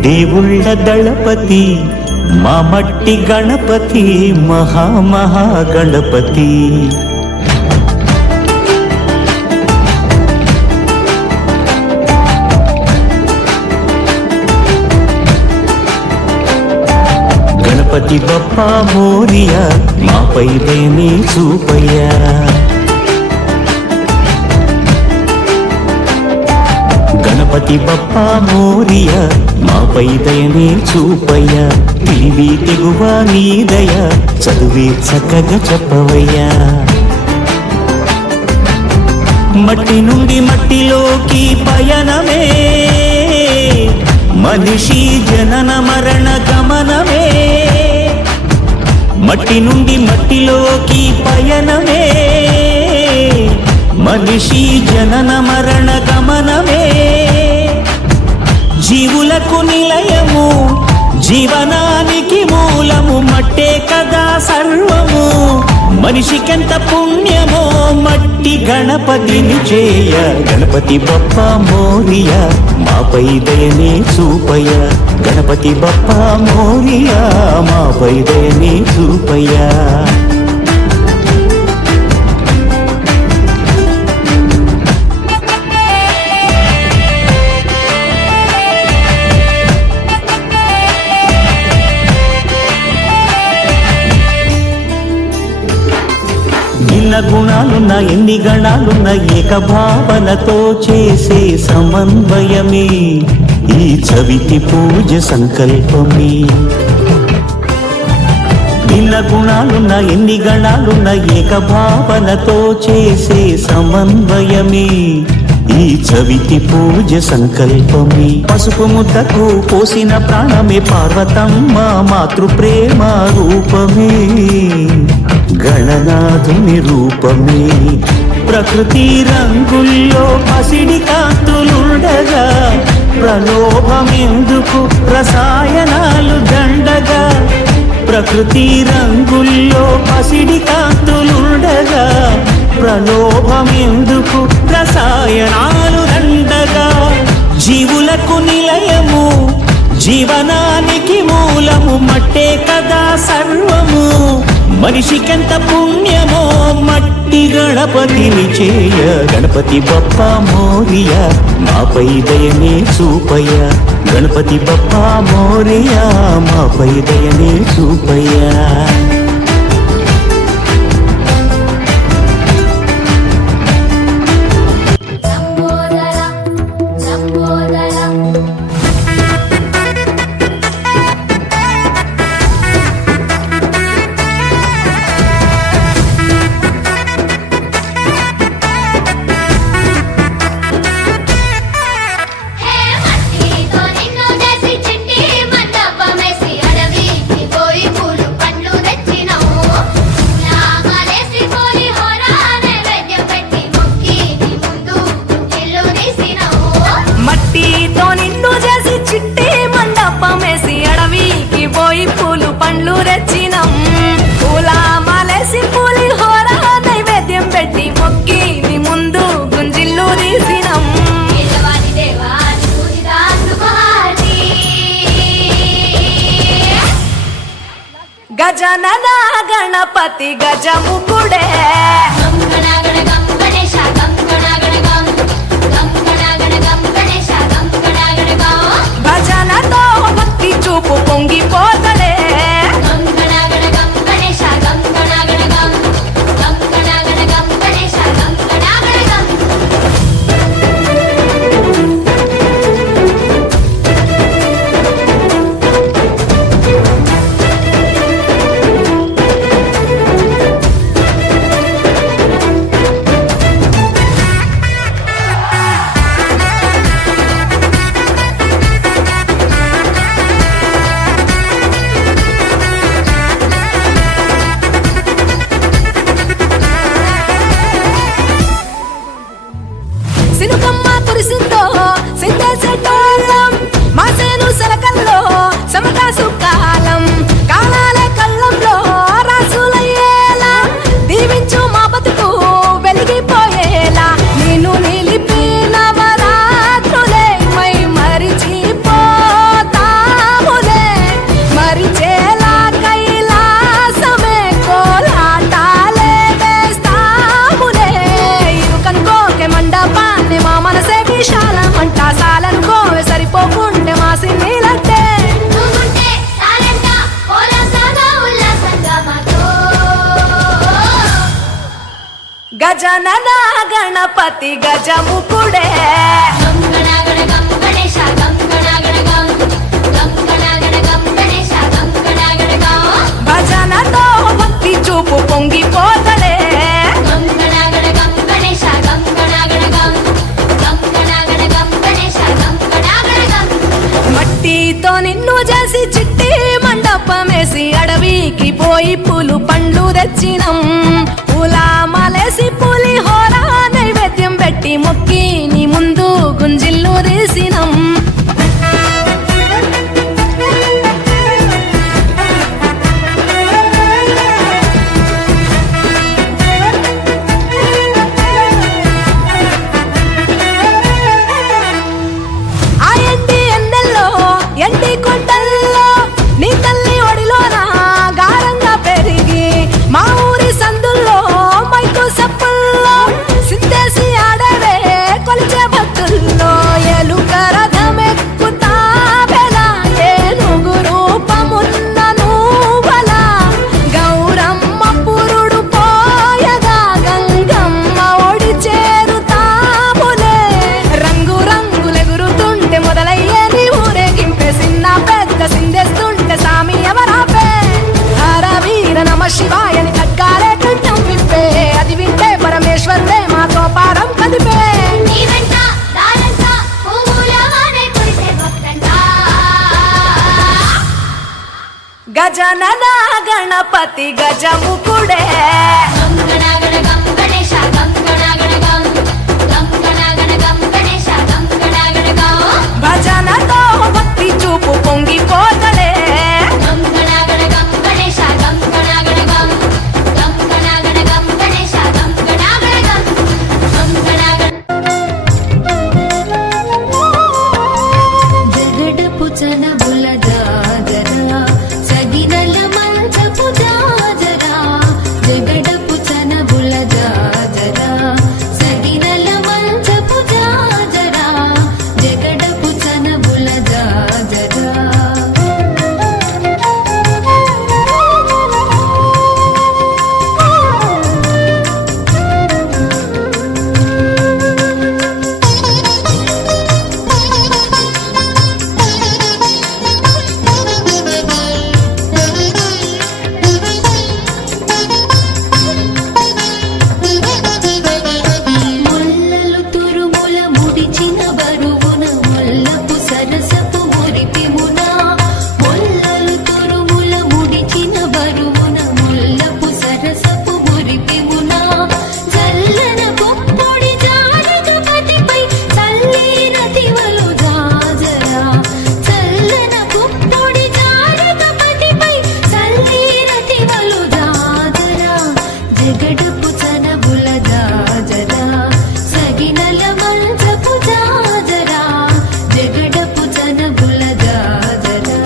దేవుళ్ళ దళపతి మా మట్టి గణపతి మహామహాగణపతి. గణపతి బప్పా మోరియా మాపై దయని చూపయ్యా. గణపతి బప్పా మోరియా మాపై దయని చూపయ్యా. తెలివి తెగువ నీ దయ చదువే చక్కగా చెప్పవయ్యా. మట్టి నుండి మట్టిలోకి పయనమే మనిషి జనన మరణ గమనమే. మట్టి నుండి మట్టిలోకి పయనమే మనిషి జనన మరణ గమనమే. జీవులకు నిలయము జీవనానికి మూలము మట్టే కదా సర్వము. మనిషికెంత పుణ్యమో మట్టి గణపతిని చేయ. గణపతి బప్పా మోరియా మాపై దయని చూపయ్యా. గణపతి బప్పా మోరియా మాపై దయని చూపయ్యా. ఎన్న గుణాలున్న ఎన్ని గణాలున్న ఏకభావనతో చేసే సమన్వయమే ఈ చవితి పూజ సంకల్పమే. ఎన్న గుణాలున్న ఎన్ని గణాలున్న ఏకభావనతో చేసే సమన్వయమే ఈ చవితి పూజ సంకల్పమే. పసుపు ముద్దకు పోసిన ప్రాణమే పార్వతమ్మ మాతృప్రేమ రూపమే. గణనాథుని రూపమే. ప్రకృతి రంగుల్లో పసిడి కాంతులుండగా ప్రలోభమెందుకు రసాయనాలు దండగా. ప్రకృతి రంగుల్లో పసిడి కాంతులుండగా ప్రలోభమెందుకు రసాయనాలు దండగా. జీవులకు నిలయము జీవనానికి మూలము మట్టే కదా సర్వము. మనిషికెంత పుణ్యమో మట్టి గణపతిని చేయ. గణపతి బప్పా మోరియా మాపై దయని చూపయ్యా. గణపతి బప్పా మోరియా మాపై దయని చూపయ్యా. గజనన గణపతి గజముకుడే. భజనతో భక్తి చూపు పొంగిపోతడే. గజనన గణపతి గజముకుడే భజనతో భక్తి చూపు పొంగిపోతలే మట్టితో నిన్ను చేసి చిట్టి మండపమేసి అడవికి పోయి పూలు పండ్లు తెచ్చినం పూల మాలేసి పూలి హోర నైవేద్యం పెట్టి మొక్కి నీ ముందు గుంజిల్లు తీసినం ఆ ఎండి ఎన్నెల్లో ఎండి కొండల్లో నీ తల్లి ఒడిలోన గారంగా పెరిగి మా ఊరి సందుల్లో మైకు సప్పుల్లో సిందేసి ఆడవే కొలిచే భక్తుల్లో ఎలుక రథమెక్కుతా బెలా ఏనుగు రూపమున్న నువ్వలా గౌరమ్మ పురుడు పోయగా గంగమ్మ ఒడి చేరుతాములే రంగు రంగులెగురుతుంటే మొదలయ్యే నీ ఊరేగింపే చిన్న పెద్ద సిందేస్తుంటే సామి ఎవరాపే హర వీర నమ శివాయని ఖడ్గాలే కంఠం విప్పే అది వింటే పరమేశ్వరుడే మాతో పారం కదిపే గజనన గణపతి గజముకుడే భజనతో భక్తి చూపు పొంగిపోతలే జగడపు చనబుల జాజరా సగినల మంచపు జాజరా జగడపు చనబుల జాజరా సగినల మంచపు జాజరా జగడపు చనబుల జాజరా ముల్లలు తురుముల ముడిచిన బరువున ముల్లపు సరసపు మురిపిమున ముల్లలు తురుముల ముడిచిన బరువున ముల్లపు సరసపు మురిపిమున చల్లన పొప్పొడి జానగపతిపై చల్లీన దివలు జాజరా చల్లన పొప్పొడి జానగపతిపై చల్లీన దివలు జాజరా జగడపు చనబుల జాజరా సగినల మంచపు జాజరా జగడపు చనబుల జాజరా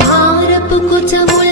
భారపు కుచముల